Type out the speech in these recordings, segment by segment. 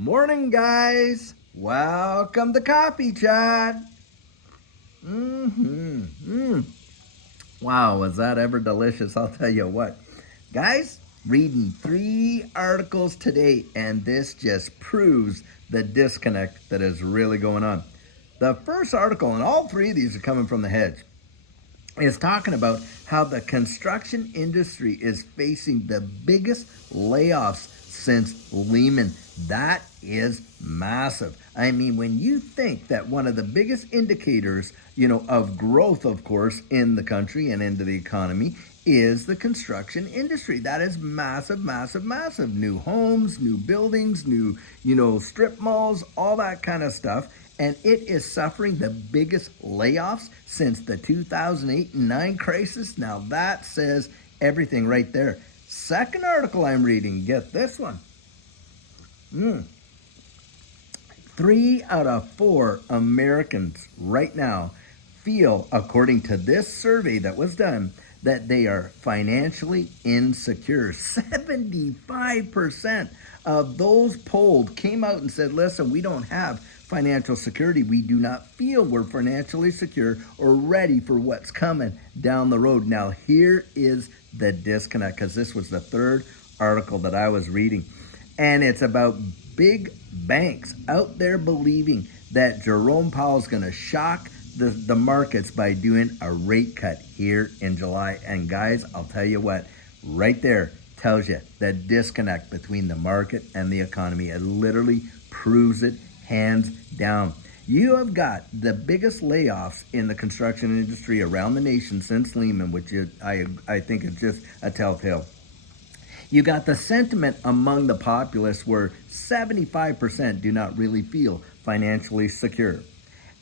Morning, guys. Welcome to Coffee Chat. Wow, was that ever delicious? I'll tell you what. Guys, reading 3 articles today, and this just proves the disconnect that is really going on. The first article, and all 3 of these are coming from the Hedge, is talking about how the construction industry is facing the biggest layoffs since Lehman. That is massive. I mean, when you think that one of the biggest indicators, of growth, of course, in the country and into the economy is the construction industry. That is massive, massive, massive. New homes, new buildings, new, strip malls, all that kind of stuff. And it is suffering the biggest layoffs since the 2008 and 9 crisis. Now that says everything right there. Second article I'm reading, get this one. 3 out of 4 Americans right now feel, according to this survey that was done, that they are financially insecure. 75% of those polled came out and said, listen, we don't have financial security. We do not feel we're financially secure or ready for what's coming down the road. Now, here is the disconnect, because this was the third article that I was reading. And it's about big banks out there believing that Jerome Powell is going to shock the markets by doing a rate cut here in July. And guys, I'll tell you what, right there tells you the disconnect between the market and the economy. It literally proves it hands down. You have got the biggest layoffs in the construction industry around the nation since Lehman, which I think is just a telltale. You got the sentiment among the populace where 75% do not really feel financially secure.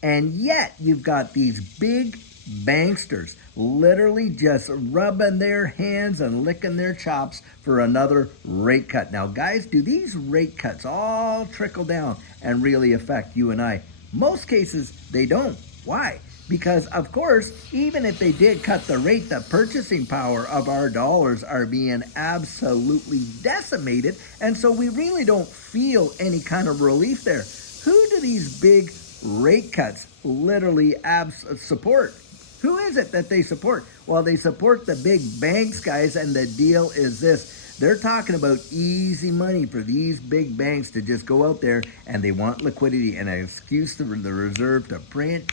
And yet you've got these big banksters literally just rubbing their hands and licking their chops for another rate cut. Now, guys, do these rate cuts all trickle down and really affect you and I? Most cases, they don't. Why? Because, of course, even if they did cut the rate, the purchasing power of our dollars are being absolutely decimated. And so we really don't feel any kind of relief there. Who do these big rate cuts literally support? Who is it that they support? Well, they support the big banks, guys, and the deal is this. They're talking about easy money for these big banks to just go out there, and they want liquidity and an excuse for the reserve to print.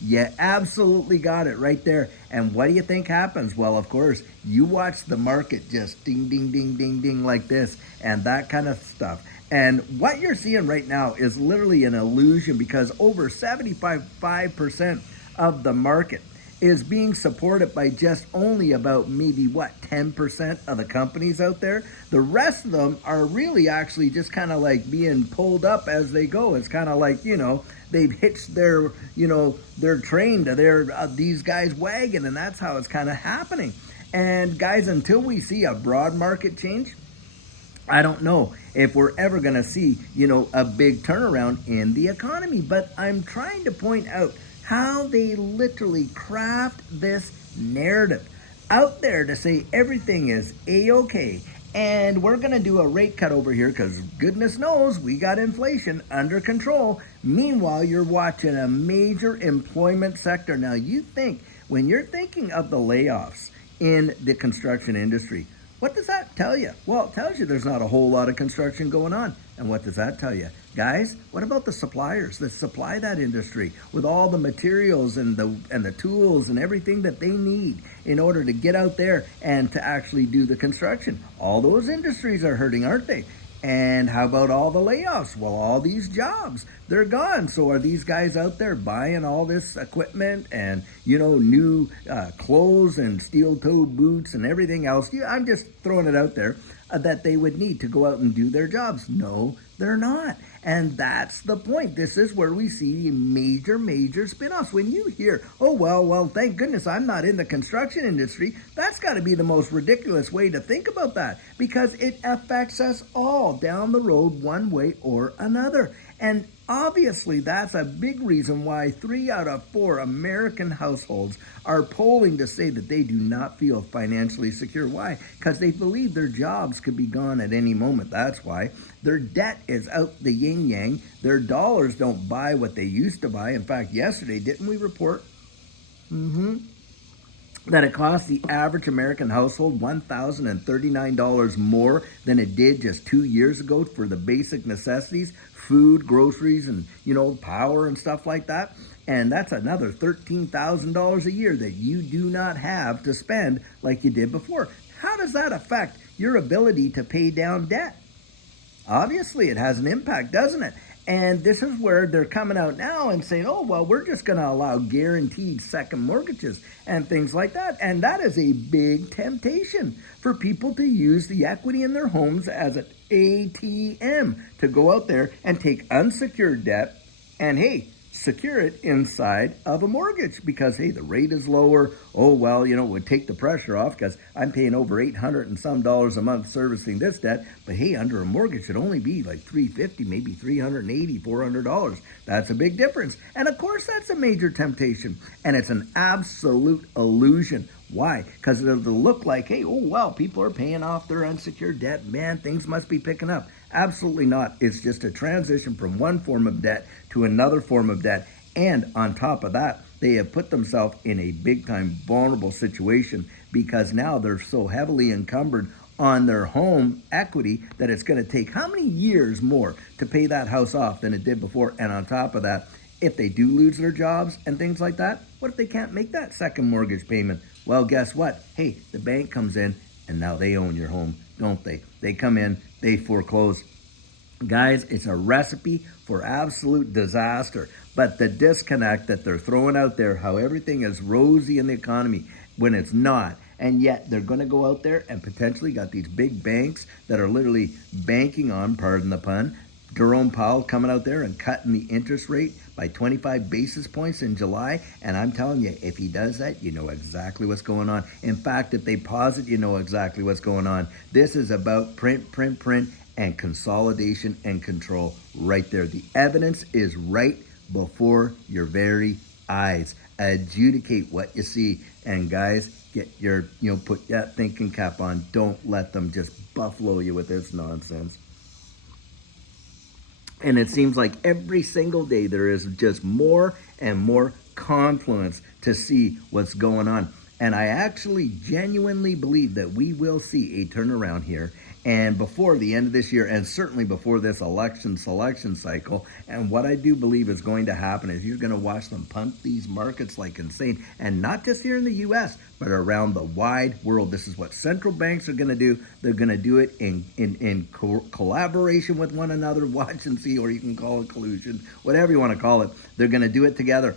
You absolutely got it right there. And what do you think happens? Well, of course, you watch the market just ding, ding, ding, ding, ding like this and that kind of stuff. And what you're seeing right now is literally an illusion, because over 75% of the market is being supported by just only about maybe 10% of the companies out there. The rest of them are really actually just kind of like being pulled up as they go. It's kind of like, they've hitched their train to these guys' wagon, and that's how it's kind of happening. And guys, until we see a broad market change, I don't know if we're ever going to see, a big turnaround in the economy. But I'm trying to point out how they literally craft this narrative out there to say everything is A-okay. And we're going to do a rate cut over here because goodness knows we got inflation under control. Meanwhile, you're watching a major employment sector. Now, you think, when you're thinking of the layoffs in the construction industry, what does that tell you? Well, it tells you there's not a whole lot of construction going on. And what does that tell you? Guys, what about the suppliers that supply that industry with all the materials and the tools and everything that they need in order to get out there and to actually do the construction? All those industries are hurting, aren't they? And how about all the layoffs? Well, all these jobs, they're gone. So are these guys out there buying all this equipment and, new clothes and steel-toed boots and everything else? I'm just throwing it out there that they would need to go out and do their jobs. No, they're not. And that's the point. This is where we see major spin-offs. When you hear, oh, well, thank goodness I'm not in the construction industry, that's got to be the most ridiculous way to think about that, because it affects us all down the road one way or another. And obviously, that's a big reason why 3 out of 4 American households are polling to say that they do not feel financially secure. Why? Because they believe their jobs could be gone at any moment. That's why. Their debt is out the yin yang. Their dollars don't buy what they used to buy. In fact, yesterday, didn't we report that it costs the average American household $1,039 more than it did just 2 years ago for the basic necessities, food, groceries, and power and stuff like that? And that's another $13,000 a year that you do not have to spend like you did before. How does that affect your ability to pay down debt? Obviously, it has an impact, doesn't it? And this is where they're coming out now and saying, oh, well, we're just going to allow guaranteed second mortgages and things like that. And that is a big temptation for people to use the equity in their homes as an ATM to go out there and take unsecured debt and, hey, secure it inside of a mortgage because, hey, the rate is lower. Oh, well, it would take the pressure off because I'm paying over $800 and some a month servicing this debt. But hey, under a mortgage, it'd only be like $350, maybe $380, $400. That's a big difference. And of course, that's a major temptation. And it's an absolute illusion. Why? Because it'll look like, hey, oh, wow, people are paying off their unsecured debt. Man, things must be picking up. Absolutely not. It's just a transition from one form of debt to another form of debt. And on top of that, they have put themselves in a big-time vulnerable situation because now they're so heavily encumbered on their home equity that it's going to take how many years more to pay that house off than it did before? And on top of that, if they do lose their jobs and things like that, what if they can't make that second mortgage payment? Well, guess what? Hey, the bank comes in and now they own your home, don't they? They come in, they foreclose. Guys, it's a recipe for absolute disaster. But the disconnect that they're throwing out there, how everything is rosy in the economy when it's not, and yet they're going to go out there and potentially got these big banks that are literally banking on, pardon the pun, Jerome Powell coming out there and cutting the interest rate by 25 basis points in July. And I'm telling you, if he does that, you know exactly what's going on. In fact, if they pause it, you know exactly what's going on. This is about print, and consolidation and control right there. The evidence is right before your very eyes. Adjudicate what you see. And guys, get your, put that thinking cap on. Don't let them just buffalo you with this nonsense. And it seems like every single day there is just more and more confluence to see what's going on. And I actually genuinely believe that we will see a turnaround here. And before the end of this year, and certainly before this election selection cycle, and what I do believe is going to happen is you're going to watch them pump these markets like insane, and not just here in the U.S., but around the wide world. This is what central banks are going to do. They're going to do it in collaboration with one another, watch and see, or you can call it collusion, whatever you want to call it. They're going to do it together.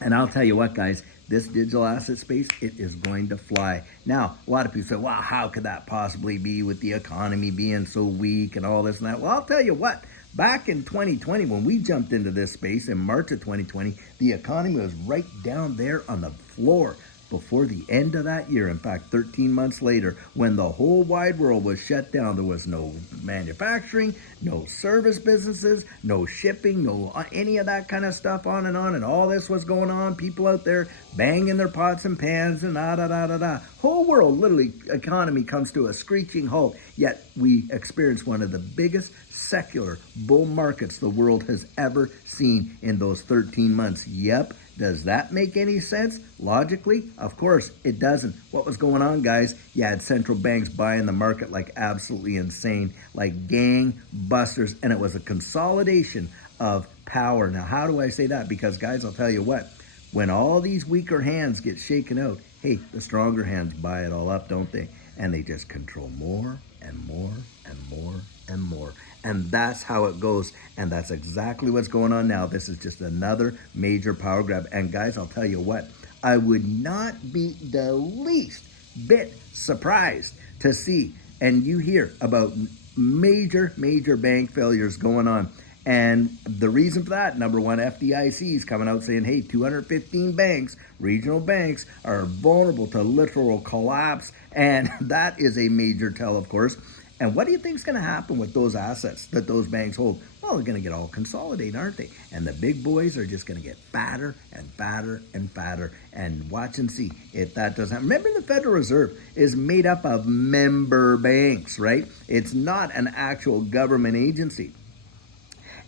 And I'll tell you what, guys, this digital asset space, it is going to fly. Now, a lot of people say, wow, how could that possibly be with the economy being so weak and all this and that? Well, I'll tell you what, back in 2020, when we jumped into this space in March of 2020, the economy was right down there on the floor. Before the end of that year, in fact, 13 months later, when the whole wide world was shut down, there was no manufacturing, no service businesses, no shipping, no any of that kind of stuff on, and all this was going on. People out there banging their pots and pans and da-da-da-da-da. Whole world, literally, economy comes to a screeching halt, yet we experience one of the biggest secular bull markets the world has ever seen in those 13 months. Yep. Does that make any sense? Logically? Of course, it doesn't. What was going on, guys? You had central banks buying the market like absolutely insane, like gangbusters, and it was a consolidation of power. Now, how do I say that? Because, guys, I'll tell you what, when all these weaker hands get shaken out, hey, the stronger hands buy it all up, don't they? And they just control more and more and more and more. And that's how it goes. And that's exactly what's going on now. This is just another major power grab. And guys, I'll tell you what, I would not be the least bit surprised to see and you hear about major bank failures going on. And the reason for that, number one, FDIC is coming out saying, hey, 215 banks, regional banks, are vulnerable to literal collapse. And that is a major tell, of course. And what do you think is going to happen with those assets that those banks hold? well, they're going to get all consolidated, aren't they? And the big boys are just going to get fatter and fatter and fatter. And watch and see if that doesn't happen. Remember, the Federal Reserve is made up of member banks, right? It's not an actual government agency.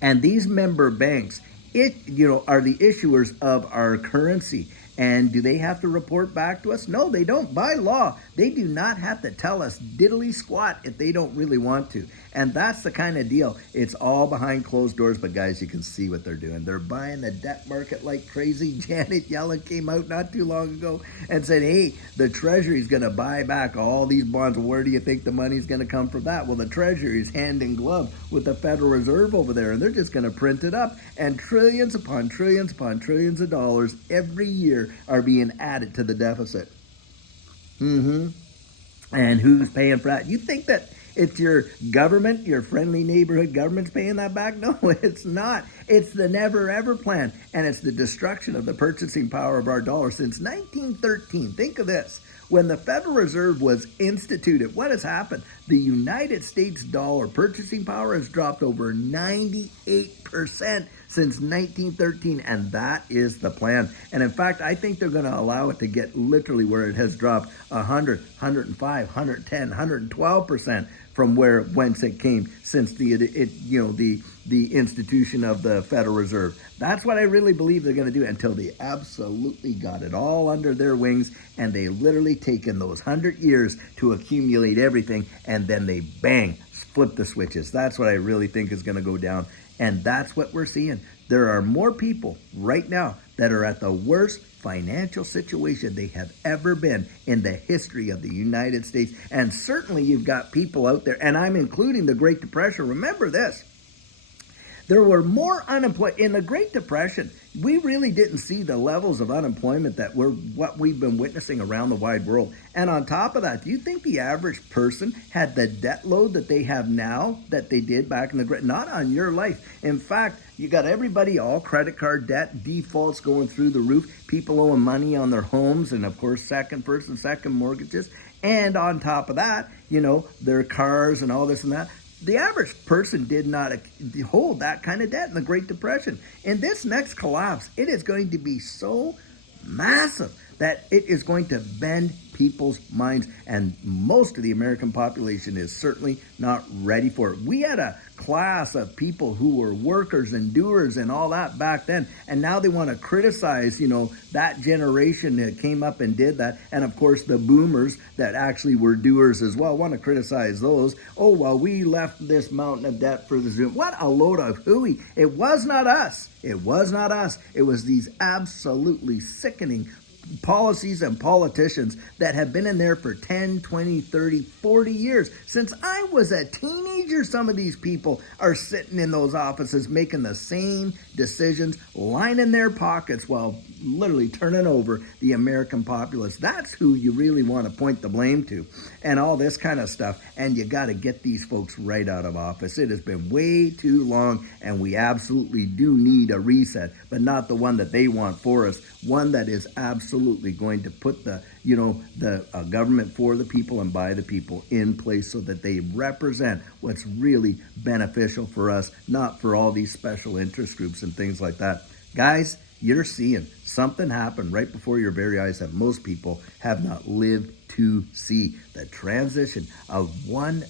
And these member banks, are the issuers of our currency. And do they have to report back to us? No, they don't. By law, they do not have to tell us diddly squat if they don't really want to. And that's the kind of deal. It's all behind closed doors, but guys, you can see what they're doing. They're buying the debt market like crazy. Janet Yellen came out not too long ago and said, hey, the Treasury's going to buy back all these bonds. Where do you think the money's going to come from that? Well, the Treasury is hand in glove with the Federal Reserve over there, and they're just going to print it up. And trillions upon trillions upon trillions of dollars every year are being added to the deficit. And who's paying for that? You think that it's your government, your friendly neighborhood government's paying that back? No, it's not. It's the never ever plan, and it's the destruction of the purchasing power of our dollar since 1913. Think of this. When the Federal Reserve was instituted, what has happened? The United States dollar purchasing power has dropped over 98% since 1913, and that is the plan. And in fact, I think they're going to allow it to get literally where it has dropped 100, 105, 110, 112% from whence it came since the institution of the Federal Reserve. That's what I really believe they're going to do until they absolutely got it all under their wings, and they literally taken those 100 years to accumulate everything, and then they bang, flip the switches. That's what I really think is going to go down, and that's what we're seeing. There are more people right now that are at the worst financial situation they have ever been in the history of the United States. And certainly you've got people out there, and I'm including the Great Depression. Remember this. There were more unemployed in the Great Depression. We really didn't see the levels of unemployment that were what we've been witnessing around the wide world. And on top of that, do you think the average person had the debt load that they have now that they did back in the Great? Not on your life. In fact, you got everybody, all credit card debt, defaults going through the roof, people owing money on their homes, and of course, second mortgages. And on top of that, their cars and all this and that. The average person did not hold that kind of debt in the Great Depression. In this next collapse, it is going to be so massive that it is going to bend people's minds, and most of the American population is certainly not ready for it. We had a class of people who were workers and doers and all that back then, and now they want to criticize, that generation that came up and did that, and of course the boomers that actually were doers as well want to criticize those. Oh, well, we left this mountain of debt for the Zoom. What a load of hooey. It was not us. It was not us. It was these absolutely sickening policies and politicians that have been in there for 10, 20, 30, 40 years. Since I was a teenager, some of these people are sitting in those offices making the same decisions, lining their pockets while literally turning over the American populace. That's who you really want to point the blame to, and all this kind of stuff. And you got to get these folks right out of office. It has been way too long, and we absolutely do need a reset, but not the one that they want for us. One that is absolutely going to put the government for the people and by the people in place so that they represent what's really beneficial for us, not for all these special interest groups and things like that. Guys, you're seeing something happen right before your very eyes that most people have not lived to see. The transition of one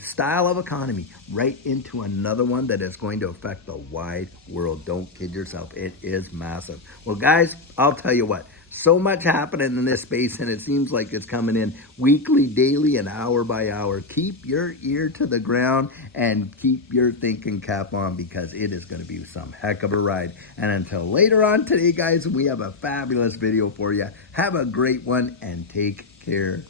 style of economy right into another one that is going to affect the wide world. Don't kid yourself. It is massive. Well, guys, I'll tell you what. So much happening in this space, and it seems like it's coming in weekly, daily, and hour by hour. Keep your ear to the ground and keep your thinking cap on, because it is going to be some heck of a ride. And until later on today, guys, we have a fabulous video for you. Have a great one and take care.